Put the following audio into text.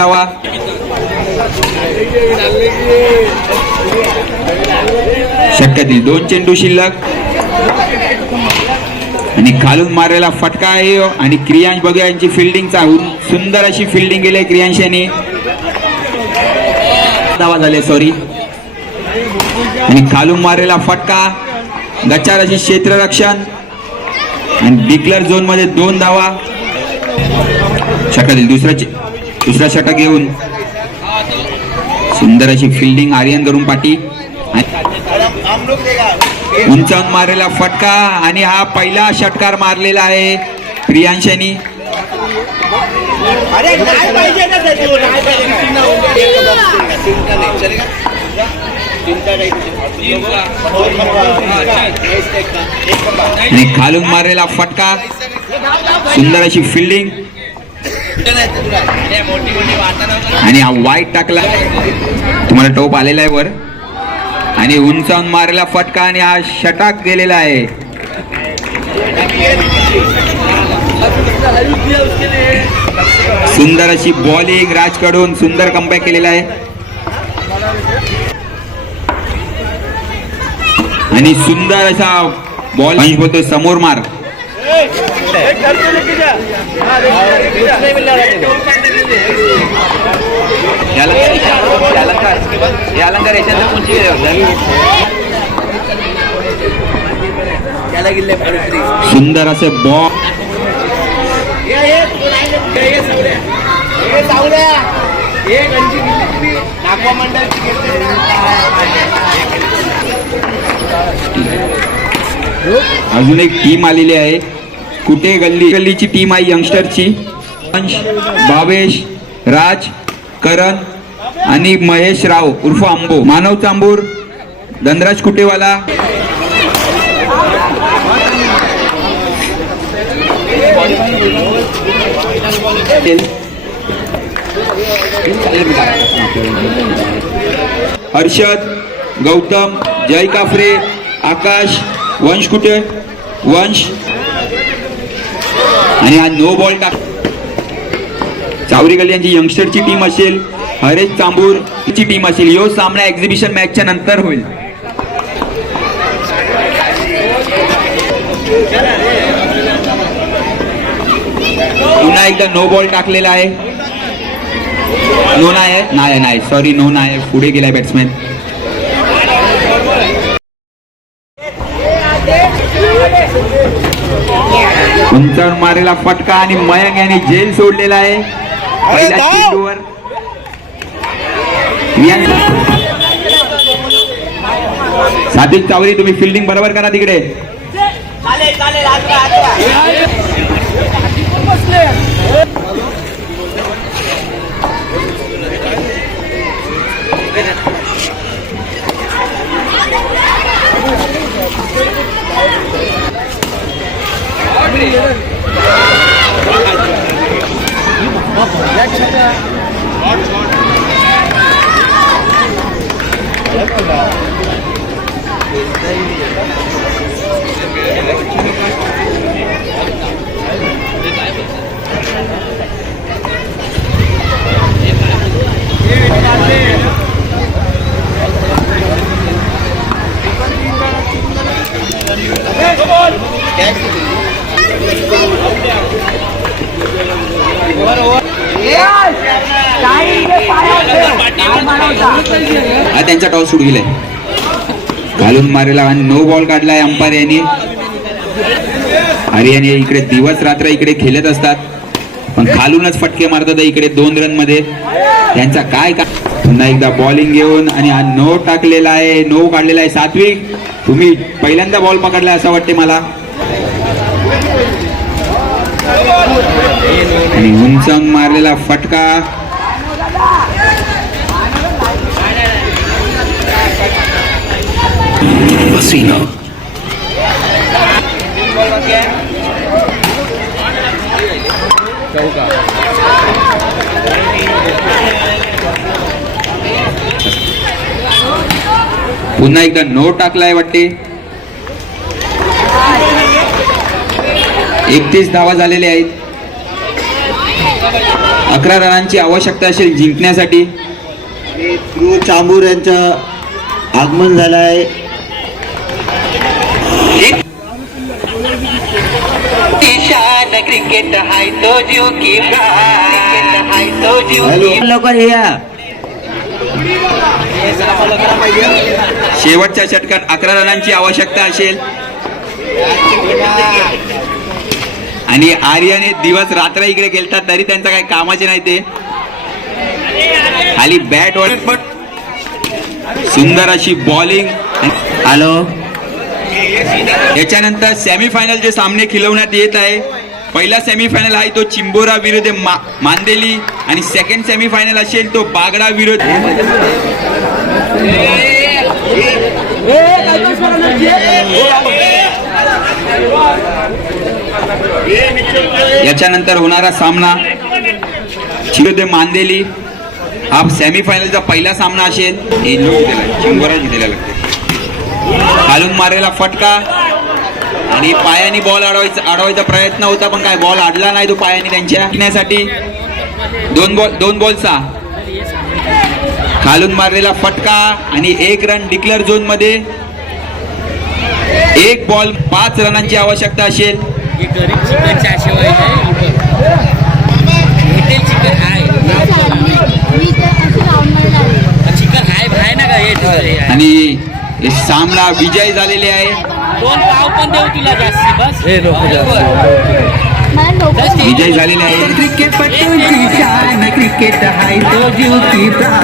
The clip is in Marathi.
धावा. षटकातील 2 चेंडू शिल्लक आणि खालून मारलेला फटका आहे आणि क्रियांश बघूया यांची फिल्डिंगचा सुंदर अशी फिल्डिंग केली क्रियांश यांनी. धावा झाले सॉरी. आणि खालून मारलेला फटका गच्चार अशी क्षेत्ररक्षण आणि डिक्लेअर झोन मध्ये 2 धावा. षटकातील दुसरा षटक घेऊन सुंदर अशी फिल्डिंग आर्यन करून पाठी. उंचावून मारलेला फटका आणि हा पहिला षटकार मारलेला आहे प्रियांश यांनी. आणि खालून मारलेला फटका सुंदर अशी फिल्डिंग आणि हा वाईट टाकला. तुम्हाला टोप आलेला आहे वर आणि उंचावून मारलेला फटका आणि हा षटक गेलेला आहे. सुंदर अशी बॉलिंग राजकडून सुंदर कमबॅक केलेला आहे आणि सुंदर असा बॉल बोलतो समोर मार. सुंदर असे बॉल अजून एक टीम आलेली आहे. कुठे गल्लीची टीम आहे यंगस्टरची. भावेश, राज, करण आणि महेश राव उर्फ अंबो, मानव चांबूर, धनराज कुटेवाला. हर्षद, गौतम, जय काफरे, आकाश, वंश कुटे वंश आणि हा नो बॉल टाक. चावरी गल्ली यांची यंगस्टरची टीम असेल, हरेश चांबूर ची टीम असेल. यो सामना एक्झिबिशन मॅचच्या नंतर होईल. पुन्हा एकदा नो बॉल टाकलेला आहे. नो नाही सॉरी नो नाही, पुढे गेलाय बॅट्समॅन. उंचावून मारलेला फटका आणि मयंक यांनी जेल सोडलेला आहे पहिल्या चेंडूवर. सात्विक चावरी तुम्ही फिल्डिंग बरोबर करा तिकडे. त्यांचा टॉस सुट गेलाय. घालून मारेला आणि नो बॉल काढलाय अंपायर यांनी. हरियाणे इकडे दिवस रात्र इकडे खेळत असतात पण खालूनच फटके मारतात इकडे 2 रन मध्ये. त्यांचा काय पुन्हा एकदा बॉलिंग घेऊन आणि हा नो टाकलेला आहे, नो काढलेला आहे. सात्विक तुम्ही पहिल्यांदा बॉल पकडलाय असं वाटते मला. आणि उंचावून मारलेला फटका पसीना. पुन्हा एकदा नो टाकलाय वाटते. 31 धावा झालेले आहेत. 11 रनांची आवश्यकता असेल जिंकण्यासाठी. ध्रुव चांबूर यांचं आगमन झालं आहे. क्रिकेट हाय तो जीव की क्रिकेट हाय तो जीव की. लवकर या. शेवटच्या षटकात 11 रनांची आवश्यकता असेल आणि आर्याने दिवस रात्र इकडे खेळतात तरी त्यांचं काही कामाचे नाही. ते खाली बॅट वर सुंदर अशी बॉलिंग. हॅलो. याच्यानंतर सेमीफायनलचे सामने खिलवण्यात येत आहे. पहिला सेमीफायनल आहे तो चिंबोरा विरुद्ध मांदेली आणि सेकंड सेमीफायनल असेल तो बागडा विरुद्ध. याच्यानंतर होणारा सामना विरुद्ध मांदेली हा सेमीफायनलचा पहिला सामना असेल. चिंबोरा जिंकलेला लागते. खालून मारलेला फटका आणि पायानी बॉल अडवायचा प्रयत्न होता पण काय बॉल अडला नाही तो पायानी त्यांच्या जिंकण्यासाठी. दोन बॉलचा खालून मारलेला फटका आणि 1 रन डिक्लेअर झोन मध्ये. 1 बॉल 5 रनांची आवश्यकता असेल. आणि सामना विजय झालेले आहे. 2 पाव पण देऊ तुला जास्ती बस. विजय झालेले आहे. क्रिकेटपटूंची शान क्रिकेट हाय तो जीव की प्राण.